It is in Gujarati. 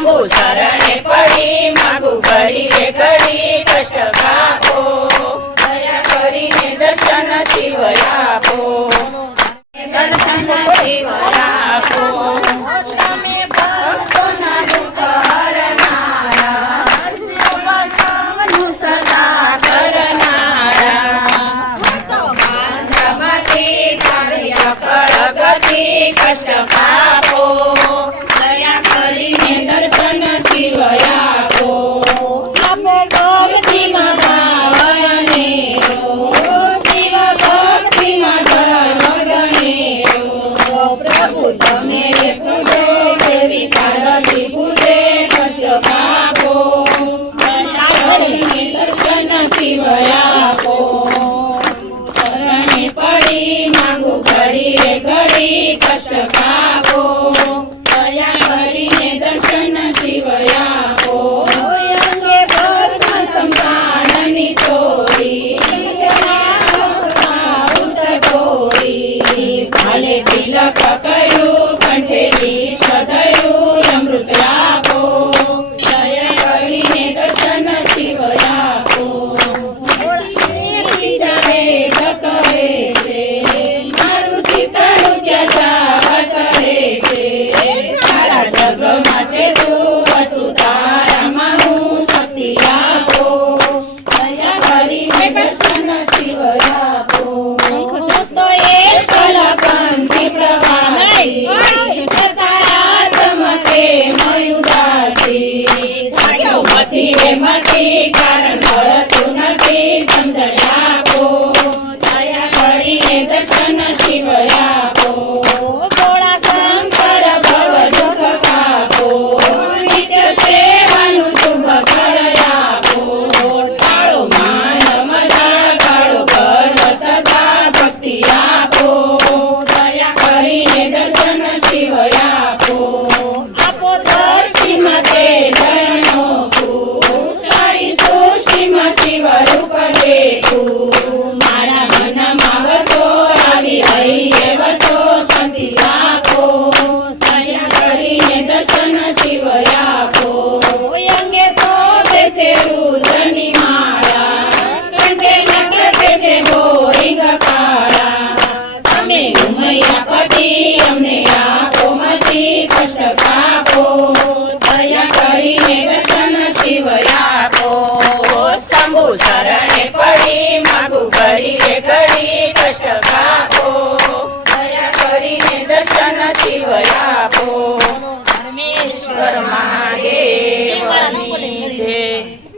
શંભુ શરણે પડી, માગુ ઘડી રે ઘડી કષ્ટ કાપો. દયા કરીને દર્શન શિવ આપો. દર્શન શિવ આપો. તમે ભક્તો કષ્ટ કાપો. પ્રભુ તમે તુજો દેવી પાર્વતી પૂજે દર્શન શિવ આપો. પડી Ka, ka, ka. Amen. દર્શન શિવ આપો અંગે શોભે છે રુદ્રની માળા કંઠે લખે છે બોરિંગ કાળા તમે ઉમૈયા પતિ અમને આપો મતિ કષ્ટ કાપો દયા કરીને દર્શન શિવ આપો શંભુ શરણે પડી માગુ ઘડી રે Ishwara